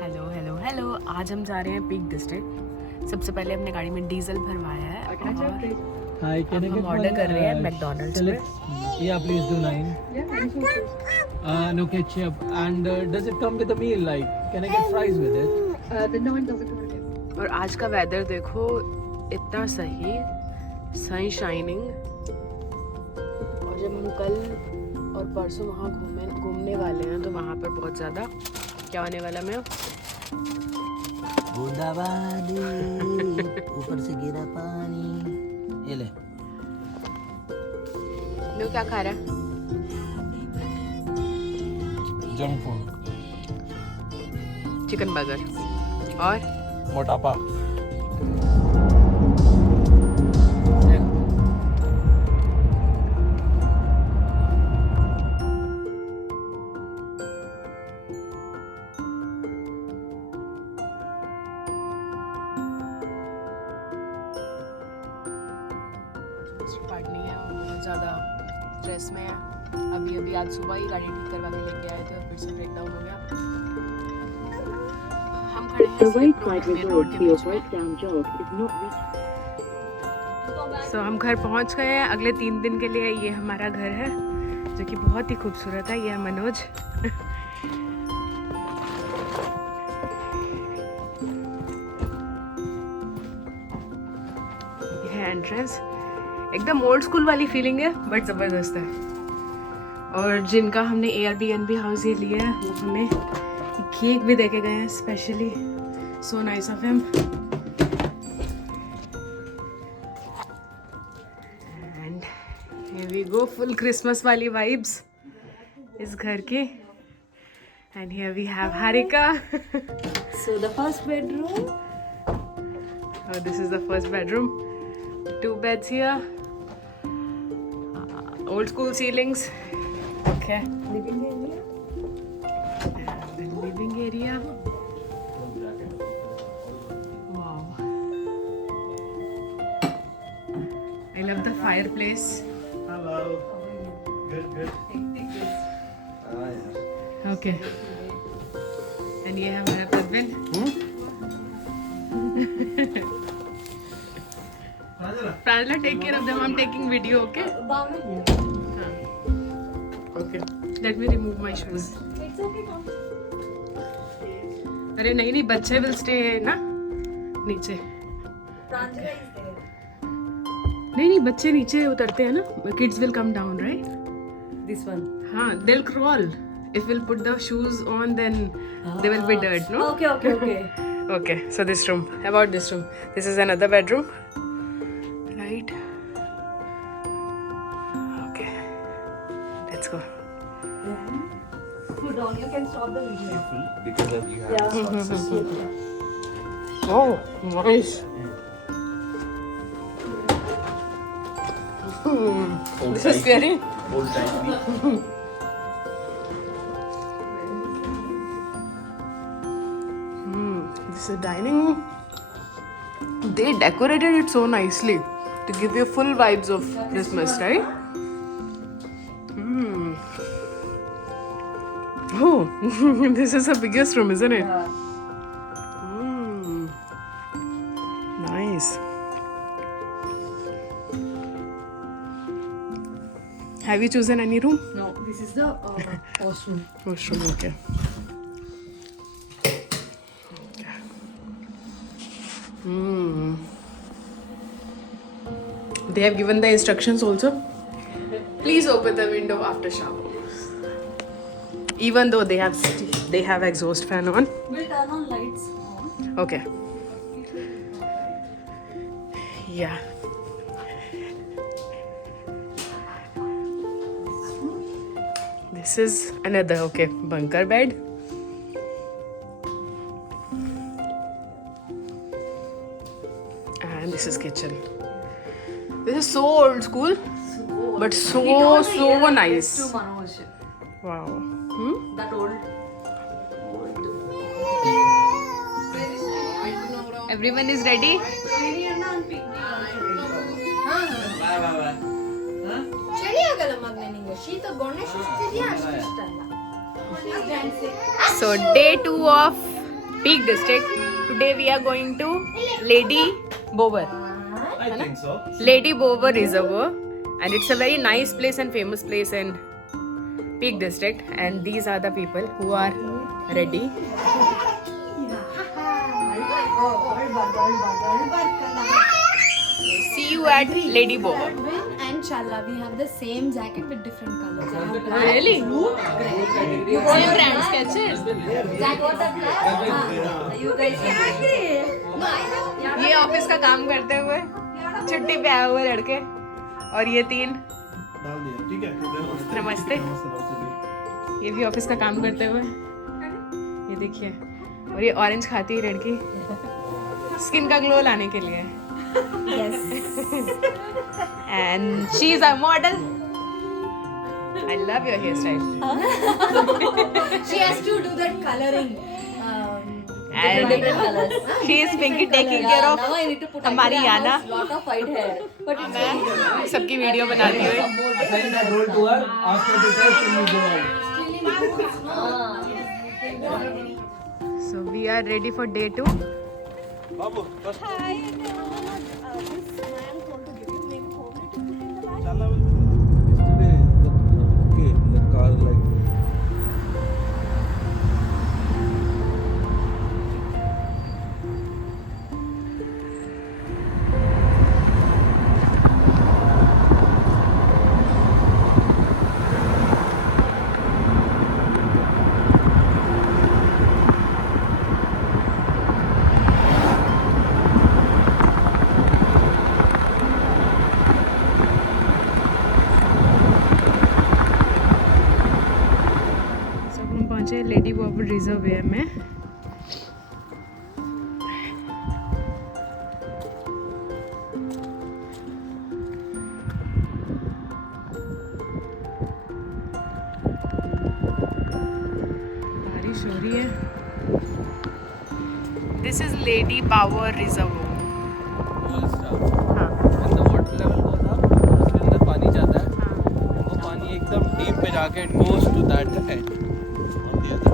Hello hello hello, आज हम जा रहे हैं पीक डिस्ट्रिक्ट। सबसे पहले हमने गाड़ी में डीजल भरवाया है और अब हम ऑर्डर कर रहे हैं मैकडॉनल्ड्स में। Yeah, please do 9. No ketchup. And does it come with a meal? Like, can I get fries with it? The 9 doesn't come with it. और आज का वेदर देखो, इतना सही, सन शाइनिंग। और जब हम कल और परसों वहाँ घूमने वाले हैं तो वहाँ पर बहुत ज़्यादा क्या होने वाला मैं बूंदाबांदी ऊपर से गिरा पानी। ये ले। मैं क्या खा रहा है? Junk food. चिकन बर्गर और मोटापा। स्टार्ट नहीं है, बहुत ज़्यादा स्ट्रेस में है। अभी आज सुबह ही गाड़ी ठीक करवा के लेके आए थे, फिर से ब्रेक डाउन हो गया। हम खड़े हैं मेन रोड के बीच में। सो हम घर पहुंच गए हैं अगले 3 दिन के लिए। ये हमारा घर है जो कि बहुत ही खूबसूरत है। ये है मनोज। ये है एंट्रेंस। एकदम ओल्ड स्कूल वाली फीलिंग है बट ज़बरदस्त है। और जिनका हमने Airbnb हाउस ये लिया है वो हमें केक भी दे के गए हैं specially. So nice of him. And here we go, full Christmas वाली वाइब्स इस घर की। And here we have Harika. So the first bedroom. Oh, this is the first bedroom. 2 beds here. Old school ceilings. Okay. Living area. The living area. Wow. I love the fireplace. Hello. Good. Okay. And ये है हमारा पद्मिन। Pranjala, take care of them. I'm taking video, okay? Okay. Let me remove my shoes. It's okay, come. अरे नहीं, बच्चे will stay ना नीचे। Pranjala is there. नहीं, बच्चे नीचे उतरते हैं ना। Kids will come down, right? This one. हाँ, they'll crawl. If we'll put the shoes on, then they will be dirt, no? Okay. Okay, so this room. About this room. This is another bedroom. Right. Okay. Let's go. Put on. You can stop the video. Because of you have Oh, nice. This is scary. old time. This is dining. They decorated it so nicely to give you full vibes of Christmas, right? Oh, this is the biggest room, isn't it? Nice. Have you chosen any room? No, this is the washroom. Washroom, okay. They have given the instructions also. Please open the window after shower. Even though they have exhaust fan on. We'll turn on lights on. Okay. Yeah. This is another bunker bed. And this is kitchen. This is so old school, but so nice. To Manoj. Wow. That old. Everyone is ready? ಚಳಿ ಆಗಲ್ಲ ಮಗನೇ ನಿಂಗೆ ಶೀತ ಗೊಣ್ಣೆ ಸುಸ್ತಿದ್ಯಾ ಅಷ್ಟು ಇಷ್ಟ ಅಲ್ಲ So day 2 of Peak District. Today we are going to Lady Bower. I think so. Lady Bower Reservoir, and it's a very nice place and famous place in Peak District. And these are the people who are ready. See you at Lady Bower. And Challa, we have the same jacket with different colors. I have black, Really? blue, grey. You want Same brand sketches. jacket? You guys no, I have. ये office का काम करते हुए छुट्टी पे आए हुए लड़के और ये तीन डाल दिया ठीक है नमस्ते। नमस्ते ये भी ऑफिस का काम करते हुए ये देखिए और ये ऑरेंज खाती है लड़की स्किन का ग्लो लाने के लिए and she is a model I love your hair style She has to do that coloring. And she is Pinky taking care of हमारी Yana Lot of white hair, but it's मैं सबकी वीडियो बनाती हुई Assign that role to her. Ask her to test when you go out. so we are ready for day 2 बाबू बस Yesterday, the car like. सब हम पहुंचे lady bobber reservoir में बारिश हो रही है this is lady Bower reserve Full stop. हाँ And the water level goes up. उसके अंदर पानी जाता है. And वो पानी एकदम deep में जाके it goes to that end. On the other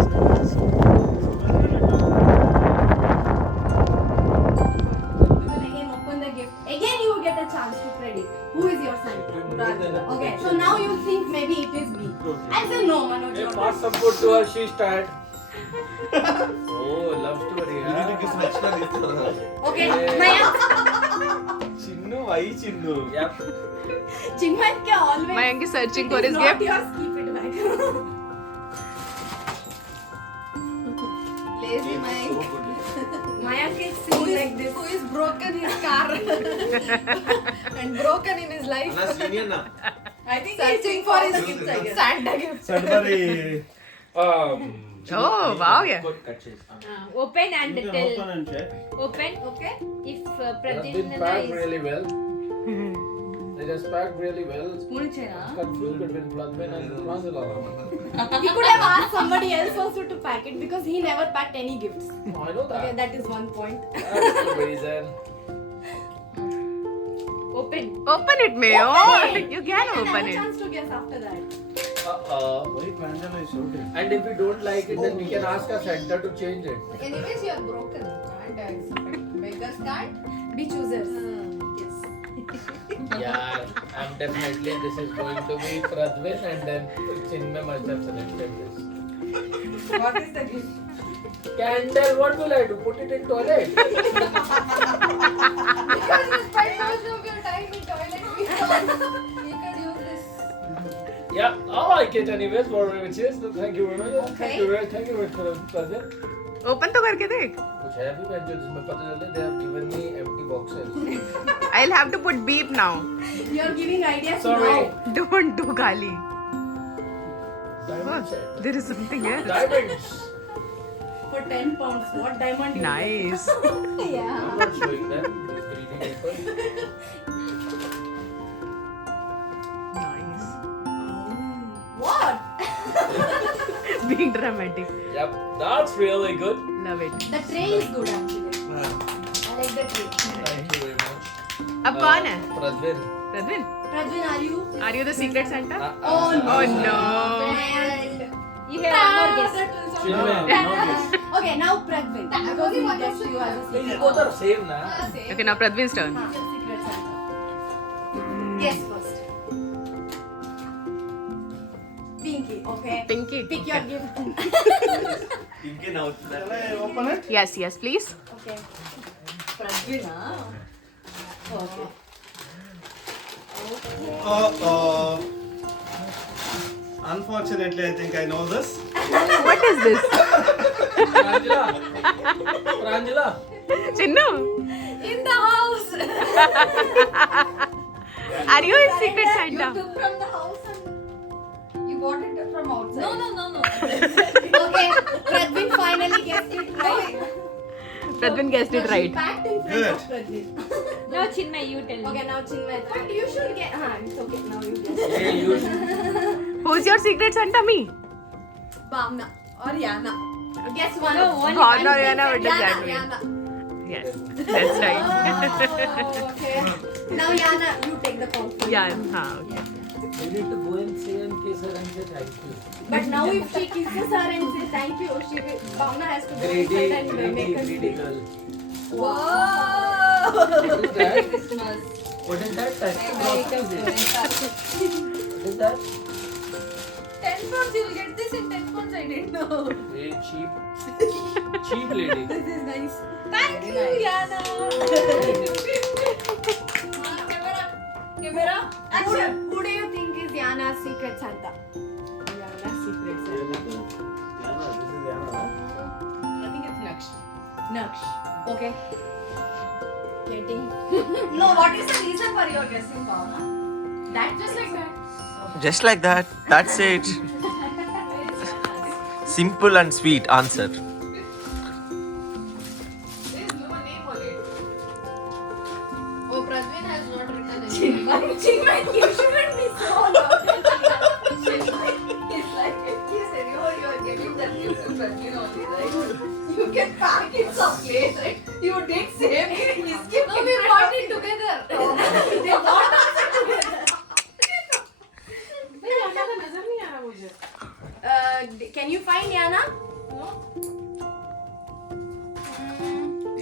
again open the gift. Again you get a chance to predict who is your Santa. Okay, so now you think maybe it is me. I say no, Manoj. Hey, you're pass some food to her. She's tired. Oh, love story. ఇది kiss నచ్చినా తీస్తారా Okay, Maya. Chinnu why Chinnu Yep. Chinmay क्या always. Mayank is searching for It is his not gift. yours, keep it back. Lazy Mayank. Mayank is sitting like this. Who is broken his car and broken in his life. అన్న senior నా I think searching for his gift. I guess. Santa gift. సడబరి Oh, wow, yeah. Open and tell. ఓపెనంటే Open. Okay. If It has been Pradyumna packed is really well. It has packed really well. Spoon chena. Confused between Vladimir and Pranjala. He could have asked somebody else also to pack it because he never packed any gifts. I know that. Okay, that is one point. That's the reason. open. Open it, Mayo. You can I open have a it. chance to guess after that. Why Pranjala is okay And if we don't like it, then we can ask our center to change it. Anyways, you are broken. And somebody beggars can't be choosers. Yes. Yeah, I'm definitely this is going to be Pradvin and then Chinmay must have selected this. What is the gift? Candle, what will I do? Put it in toilet? Because you spend most of your time in toilet. You could use this. Yeah, I like it anyways, whatever which is. So thank you very much. Thank you very much for the present. Open तो करके देख. कुछ है भी मैं जो जिसमें पता चले they have given me empty boxes. I'll have to put beep now. You are giving ideas Sorry. now. Don't do Kali. Diamond set. There is something else. Diamonds. For 10 pounds. What diamond you Nice. Yeah. I'm not showing them. These greedy people. Nice. What? Being dramatic. Yep, that's really good. Love it. The tray is good actually. I like the tray. Thank you very much. अब कौन है? Pradvin. Pradvin? Prajvin, are you? Are you the secret Santa? Oh no. Oh no. And You have one more guess. that was Chinmay. so- Okay, now Pragvin. Because he guessed you as a secret. both are same na. Okay, now Pradvin's turn. Secret Santa. Guess first. Pinky, okay. Pinky. Pick your gift. Pinky now. Open it. Yes, yes, please. Okay. Pradvin, huh? Okay. Unfortunately, I think I know this. What is this? Pranjala. Chinnu, In the house. are you a secret You Santa? took from the house and you got it from outside. No. Okay, Pradvin finally guessed it right. Pradvin guessed it right. Packed in front of Pradvin. No, Chinmay, you tell me. Okay, now Chinmay. But you should get. It's okay. Now you guess. Hey, you. Who's your secret Santa? Me. Bhavna or Yana. Guess one. No, one. Bhavna or Yana, what does Yana. that mean? Yana. Yes, that's right. Oh, okay. Now Yana, you take the point. Yeah, okay. You need to go and say and kiss her and say thank you. But now if she kisses her and says thank you, Bhavna has to go Greedy, inside and make her greedy speak. girl. Wow. What is that? Christmas. What is that? What is that? 10 pounds, you'll get this in 10 pounds. I didn't know. Very cheap. Cheap lady. This is nice. Thank you, Yana. Camera. Action. Who do you think is Yana's secret Santa? Yana's secret Santa. I think it's Naksh. Naksh. Okay. Getting. No, what is the reason for your guessing, Bhavna? That just like that. Just like that. That's it. Simple and sweet answer. Oh, Pradvin has not written anything. Chinmay, you shouldn't be so loud. Chinmay is like, he said, you are getting that gift to Pradvin only, right? You can pack it someplace, right? You did same in his gift. No, we bought it together. They bought it together. Can you find Yana? No.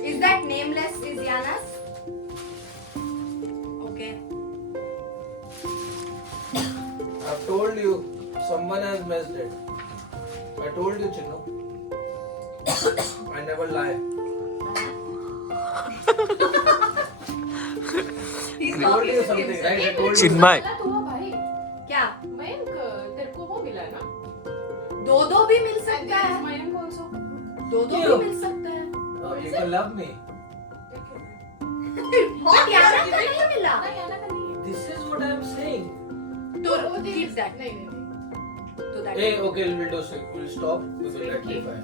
Is that nameless is Yana's? Okay. I've told you, someone has messed it. I told you, Chinnu. I never lie. I told you something, right? I told you. Chinmay. क्या? मयंक तेरे को वो मिला है ना? दो भी मिल सकता है. मयंक also. दो भी मिल सकता है. Oh, you can love me. But याना का नहीं मिला. This is what I'm saying. तो keep that. नहीं. तो that. Hey, okay, we'll stop. We will rectify.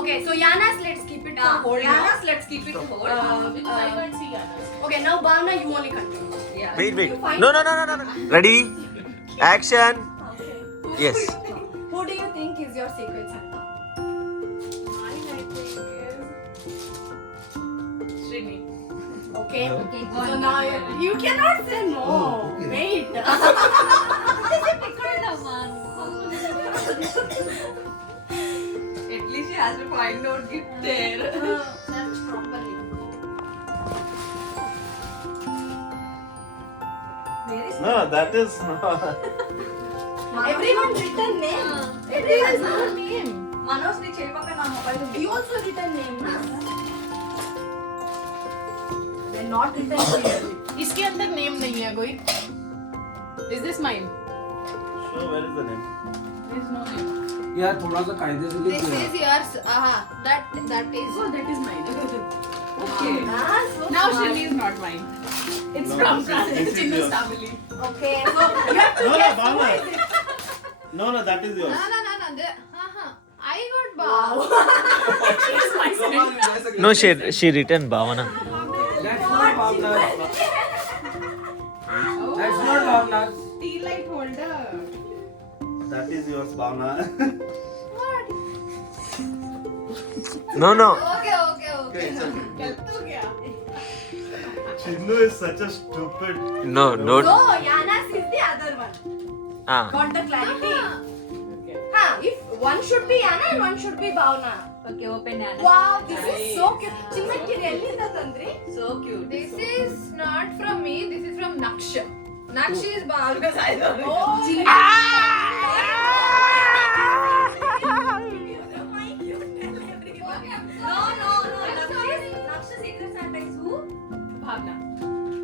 Okay, so Yana's let's keep it on hold. Yana's, let's keep it hold. Because I can't see Yana's. Okay, now Bhavna, you only continue. Yeah. Wait. You find- No. Ready? Action. Okay. Yes. Who do you think is your secret Santa? Mine, I think, is Srini. Okay. Okay, go So on. now you cannot say no. Wait. At least she has to find out gift there. Search properly. No, that is not. Everyone written name. Everyone's written name. Manoj, नी चेल पकड़ ना mobile You also written name, na? They're not written clearly. इसके अंदर name नहीं है कोई. Is this mine? Sure, where is the name? There is no name. यार थोड़ा सा कायदे से लिख This दो. is yours. That is. Oh, that is mine. Okay. Now Srini is not mine. It's No, from this is Chinnu's yours. family. Okay. So you have to No, guess who Bhavna. is it. No, that is yours. No. I got Bhav. She's my secret. No, she written Bhavana. That's not Bhavna's. That's not Bhavna's. Tea light holder. That is yours, Bhavna. No. Okay. Okay, it's okay. गलत हो गया. Chinnu is such a stupid. No. So Yana's is the other one. Ah. Got the clarity? Okay. If one should be Yana and one should be Bhavna. Okay, open Anna. Wow, this is so cute. Chinmay really the Tandri. So cute. This is not from me. This is from Naksha. Naksha is Bhavna's idol. No. Naksha secret Santa is who? Bhavna.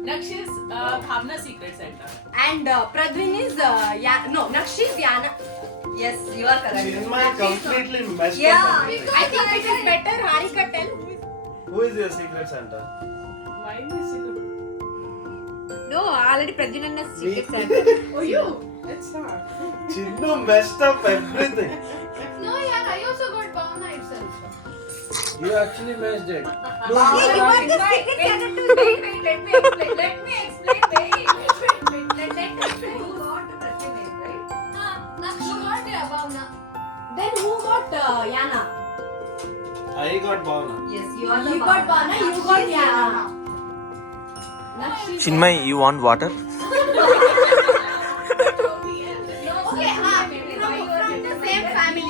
Nakshi is Bhavna Secret Santa. And Pradvin is Nakshi is Yana. Yes, you are correct. Chinmay completely messed Yeah, up. I think it is better. Harika, tell Who is your secret Santa? Mine is No, already Pradvin and a secret Santa. Oh, you? It's not. Chinnu messed up everything. No, yeah, I also got Bhavna itself. You actually messed it. You are the secret Santa too. Wait, let me explain. Let me explain. Wait. Let me explain. Who got the Pradvin name, right? Nakshi got Bhavna. Then who got Yana? I got Bhavna. Yes, you are the You got Bhavna, you got Yana. Chinmay, you want water? Okay, from the same family.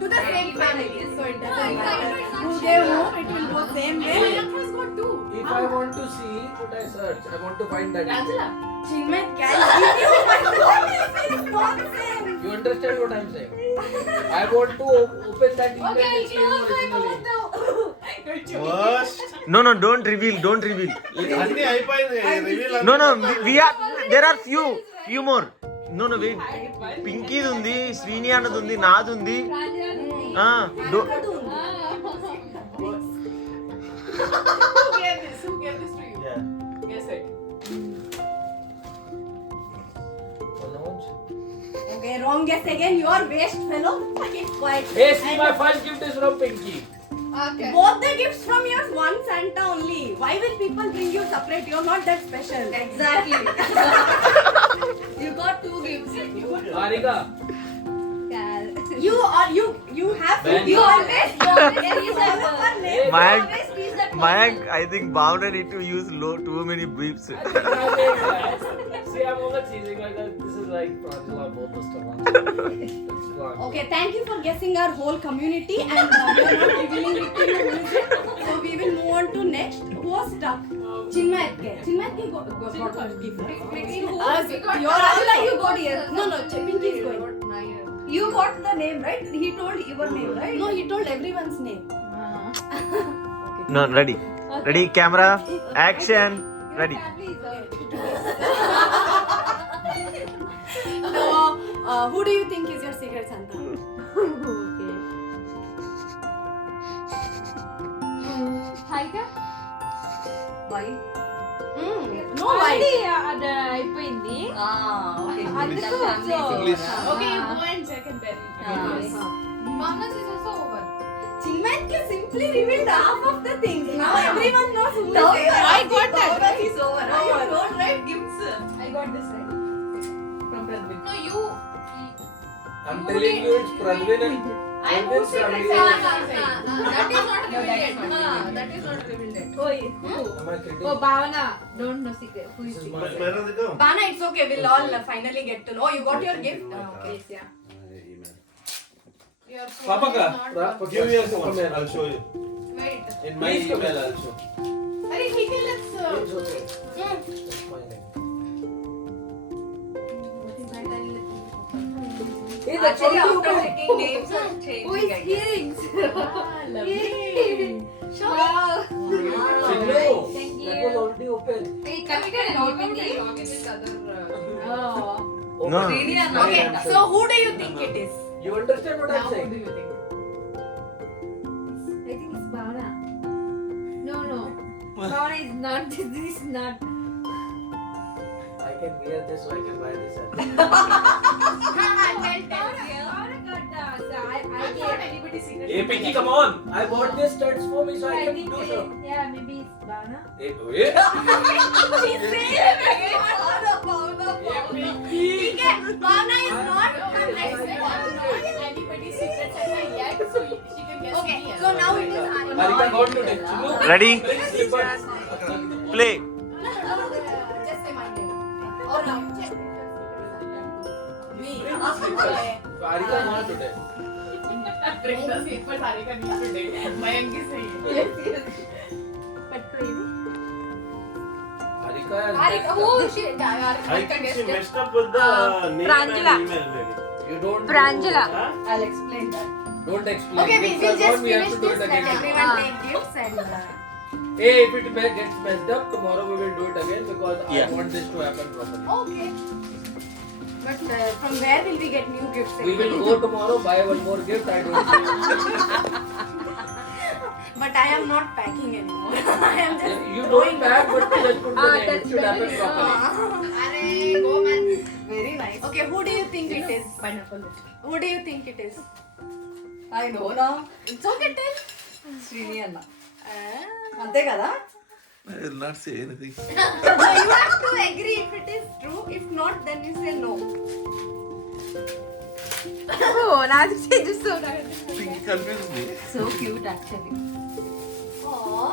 To the same family. So it doesn't matter. Who they want, it will go same way. has got two. If I want to see, should I search? I want to find that. Angela. Chinmay, can give you my phone if it is not same. You understand what I'm saying? I want to open that email Okay, which came originally. Worst. No, don't reveal. Don't reveal. అన్ని అయిపోయింది reveal No, we are. There are few more. No, wait. Pinky ఉంది, Srini అన్నది ఉంది, నాది ఉంది. Who gave this? Who gave this to you? Guess it. Manoj. Okay, wrong guess again. You are waste fellow. Keep quiet. Hey, see, my first gift is from Pinky. Okay. Both the gifts from yours, one Santa only. Why will people bring you separate? You're not that special. Exactly. You got two gifts. Harika. You have Ben. you always tease our name. Mayank, I think Bhavna need to use too many beeps. See, I'm always teasing like that. This is like Pranjala, both the stuff. Okay, thank you for guessing our whole community and we are not revealing it to you who is it. So we will move on to next. Who was stuck? Chinmay got gift. Your Angela, you got here. No, Pinky is going. You got the name, right? He told your name, right? No, he told everyone's name. No, ready. Ready, camera, action, ready. So, who do you think is your secret Santa? Harika? Why? No, why? అది అయిపోయింది Okay. Okay, you go and check and then. Mama's is also over. Chinmay simply revealed half of the things. Now everyone knows who is there. I got that. He's over. You don't write gifts. I got this right from Pradvin. No, you. I'm telling you, it's Pradvin and I am Pradvin's secret family. Santa. That is not No, that is revealed. not revealed. That is not revealed. ఓయ్ Am I kidding? ఓ భావన don't know secret who This is is my Where did it go? Bana, it's okay. We'll all finally get to know. You got your gift. Okay. yeah Your phone Papa is ka? not Give me your phone. I'll show you. Wait. In my Please come email here. also. Arey, ठीक है, let's. It's okay. It's my name. Hey, that's Actually, all after you checking names, I'm changing. who is I guess. earrings Sure. wow Chinnu, Thank you. that was already open. hey connected Login with other. oh No. Really? Okay, so who do you think it is? You understand what Now, I'm who saying? do you think? I think it's Bhavana. No. Bhavana is not. This is not. I can wear this, so I can buy this. Bhavana got that. So I It's not gave. anybody's secret. Hey, Pinky, come on! I bought this studs for me, so I I can think do so. yeah, maybe it's Bhavana. Hey, She's saying it again. Bhavana. Pinky! Okay, Bhavana is not. Anybody's secret Santa yet, so she can guess Okay, me as so well. now it is Harika got today. Chinnu, Ready? bring slippers. Play. Just say my name. Or now. Me. Harika got today. Drink the seat for Sarika needs to date. Mayank is saying. Yes. But crazy. Harika has Harika, messed who up. she? I Harika think she guessed it. messed up with the name Pranjala. and email maybe. You don't Pranjala. Huh? I'll explain that. Don't explain. Okay, Gifts we'll are just gone, we have finish to do this. it Let again. everyone take gifts and. Hey, if it gets messed up, tomorrow we will do it again because I Yeah. want this to happen properly. Okay. But from where will we get new gifts? We will go tomorrow, buy one more gift. I don't know. But I am not packing anymore. I am just. You don't pack, but you just put the name. It that's should happen very properly. Arey, go man. Very nice. Okay, who do you think it is? Pineapple. Who do you think it is? I know now. It's okay, tell. Srini అన్న Ah. అంతే కదా I will not say anything. No, you have to agree if it is true. If not, then you say no. Oh, నాకు చేస్తున్నా. Pinky confused me. So cute actually Aww.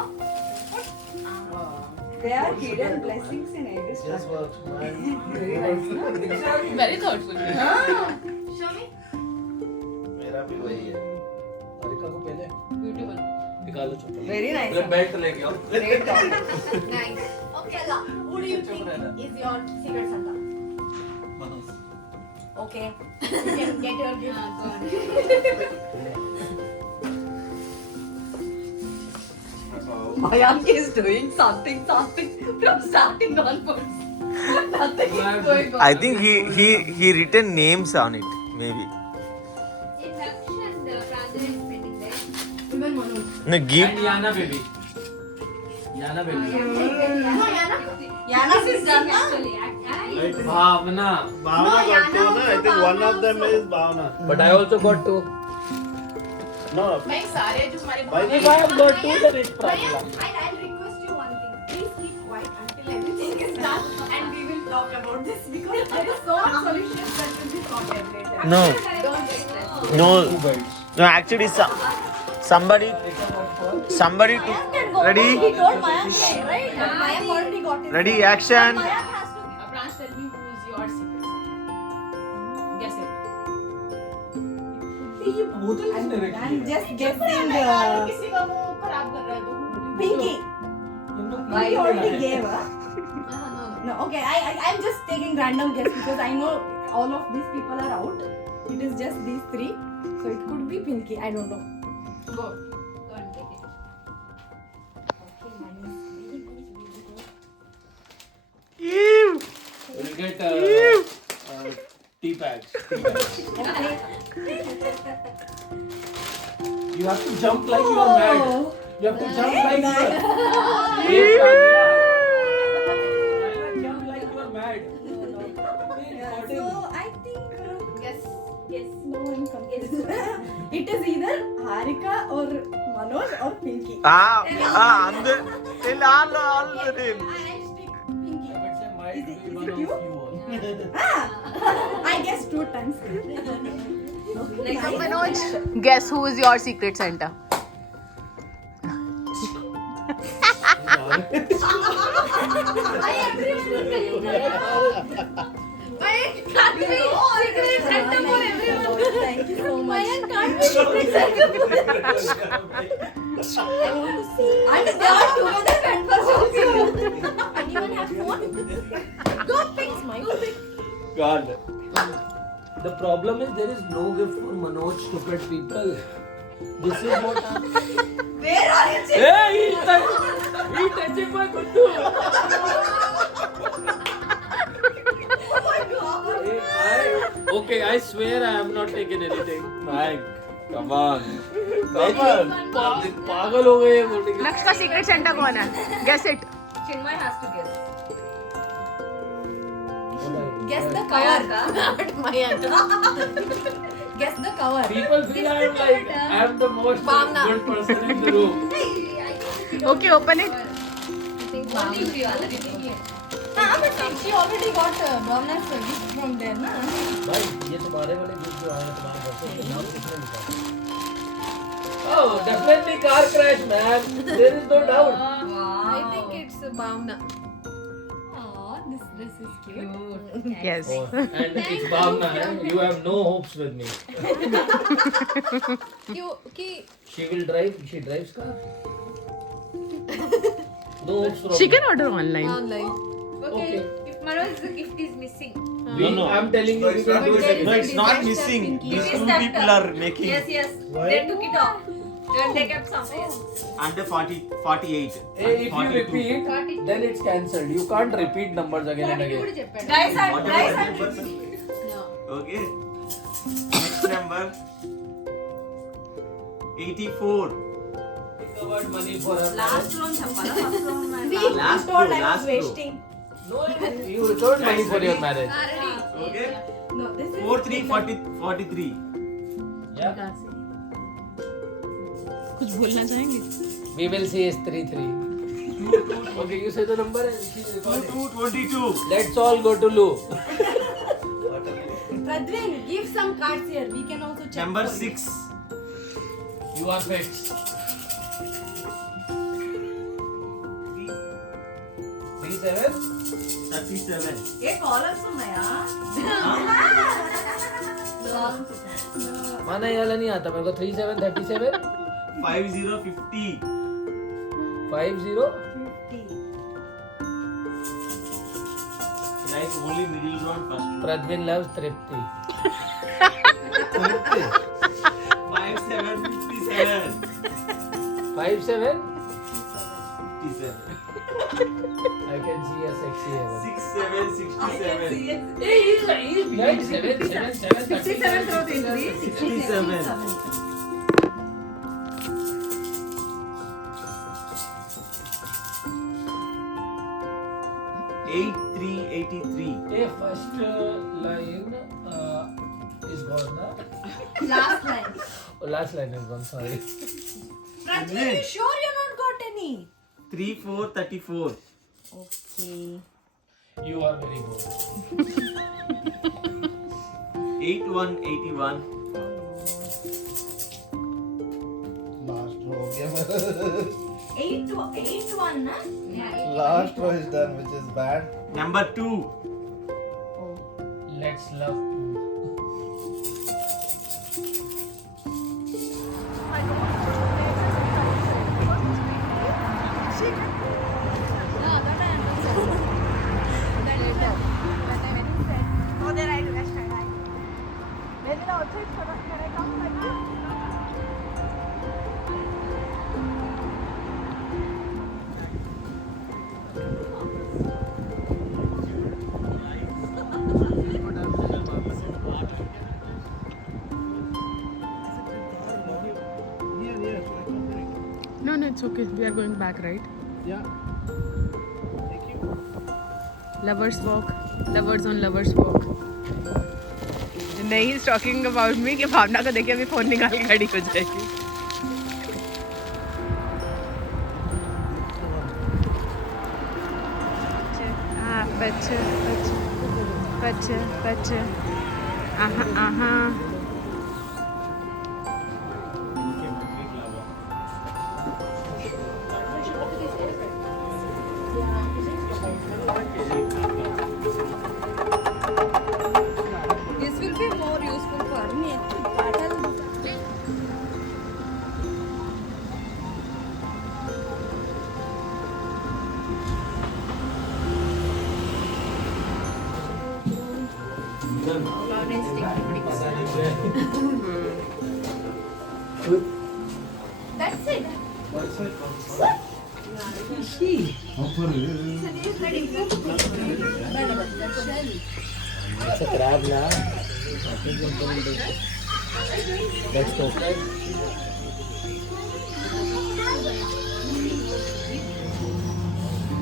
They are hidden blessings in every structure very nice Very thoughtful. Show me. मेरा भी वही है. Harika को पहले Beautiful. निकालो चप्पल. Very nice मतलब बेल्ट लेके आओ. Great Nice. Okay, Allah. Who do you think is your secret Santa? Manoj. Okay. You can get your gift. Mayank is doing something from starting onwards nothing is going on I think he written names on it maybe. It's Aksh and Pranjala is pending there. Even Manu. No, give. And Yana baby. Yana baby. No, Yana. Yana's is done Actually, Right. Bhavna. Bhavana No, got Yana two, no? I also, think one Bhavana of them also. is Bhavana. But I also got two. No, भाई सारे जो हमारे Bhai, If I have got two, then it's Pranjala. I'll request you one thing. Please keep quiet until everything is done and we will talk about this because there is so much solutions that will be sorted later. No. Don't get stressed. No. Two belts. No, actually, somebody to. Ready? He told Mayank, right? Mayank already got it. Ready? Action. Mayank has to Pranj, tell me who is your secret Santa? Guess it. ये बोतल किसने रखी I'm है? just guessing किसी का वो खराब कर रहा है तो Pinky. इन लोग Pinky क्या already है? gave huh? No, okay. I'm just taking random guess because I know all of these people are out. It is just these three, so it could be Pinky. I don't know. go. Go and take it. Okay, mine is very good. We'll get tea bags. You have to jump like you are mad. You have to jump like you are. Hey, Pranjala. Pranjala, jump like you are mad. Hey, recording. So I think Yes. no one comes. It is either Harika or Manoj or Pinky. Under. Tell all the names. I stick Pinky. I would say might Is it- be is one it of you? you all. I guess 2 times. Manoj. Guess who is your secret Santa? Mayank can't be secret Santa for everyone. Thank you so much. Mayank can't be secret Santa for I want to see. And they are together conversation. anyone have phone? Go pick. Go pick. God. The problem is there is no gift for Manoj stupid people. This is what I'm... Where are you? Hey, he's touching my kuttu. Oh my god. Hey, okay, I swear I have not taken anything. Mike, come on. Come on. पागल हो गए ये बोलने के लिए. लक्ष्य का secret Santa कौन है? Guess it. Chinmay has to guess. Guess the cover. Not Mayank. Guess the cover. People feel I am like I am the most Bhavna. good person in the room. Okay, open it. But she already got Bhavna's gift from there, na? भाई ये तुम्हारे वाले gift जो आए तुम्हारे घर से नाम किसने लिखा? Oh, definitely car crash, man. There is no doubt. I think it's Bhavna. Oh, this is Cute. Yes. Oh, and it's Bhavna. You have no hopes with me. She will drive. She drives car. No hopes from She me. can order online. Online. Okay. Okay. If Manoj's gift is missing. No. I'm telling you. No, it's not we missing. No, it's not Disaster missing. Pinky. These two Disaster. people are making Yes. Why? They took it off. Then they kept somewhere. under 40, 48. Hey, if you 42. repeat, then it's cancelled. You can't repeat numbers again and again. Guys are Whatever the numbers. Okay. Next number 84. Think about money for her. Last round chappala, first round man. We Last told row, I last was row. wasting. No, you told money for your marriage. Okay. No, this is 4, 3, 40, 43. Yeah. कुछ बोलना चाहेंगे? We will see is 3-3. Okay, you say the number and she will call it. 2, 22. Let's all go to Lou. Pradvin, give some cards here. We can also check. Number for you. 6. You are fixed. 37. 37. A callers ఉన్నాయా? माना ये वाला नहीं आता मेरे को 37 37 50, 50. 50 Like only middle round first. Pradvin loves Tripti. 57, 57. 57 57. I can see a sexy heaven. 67, 67. Hey, he's behind 7 7 7 67 తర్వాత ఏంటి? 67. Eight, 3, 83. Hey, first line is gone. Na? Last line. Oh, last line is gone. Sorry. Pradvin, you sure you not got any? 3, 4, 34. Okay. You are very good. 8, 1, 81. Last row हो गया 8-1, na? Last row is done, which is bad. Number 2. Let's love. No, it's okay. We are going back, right? Yeah. Lovers walk. Lovers on lovers walk. नहीं, he's talking about me कि भावना को देखिए अभी phone निकाल के खड़ी हो जाएगी. बच्चे. aha. This will be more useful for me. That's it. It's a crab now. Let's go.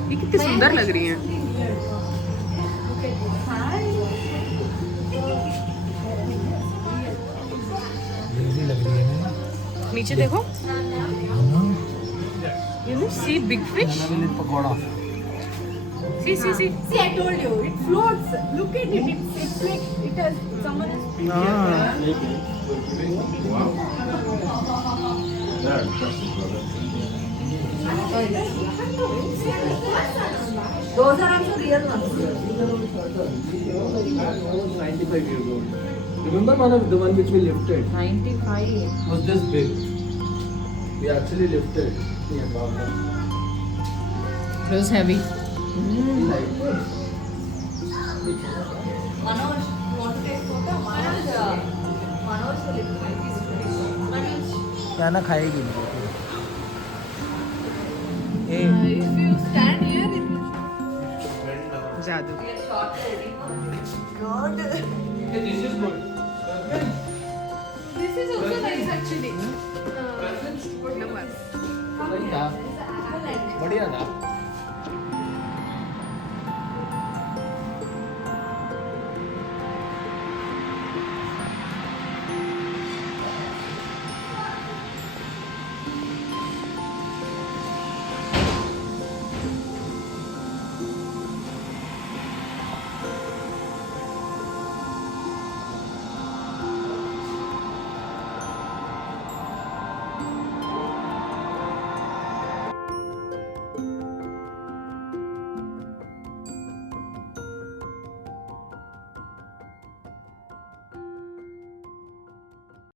ये कितनी सुंदर लग रही हैं. नीचे देखो. You know, see big fish. See. See, I told you, it floats. Look at it. It's like it has someone has. Those are also real ones. These are all turtle. These are all 95 years old. Remember the one which we lifted 95. was this big. We actually lifted. Yeah, wow. It was heavy. Like this. Manoj, you want to take photo? Manoj will live like this. क्या ना खाएगी If you stand here, it will. Jadoo. God. Okay, this is good. This is also nice actually. बढ़िया था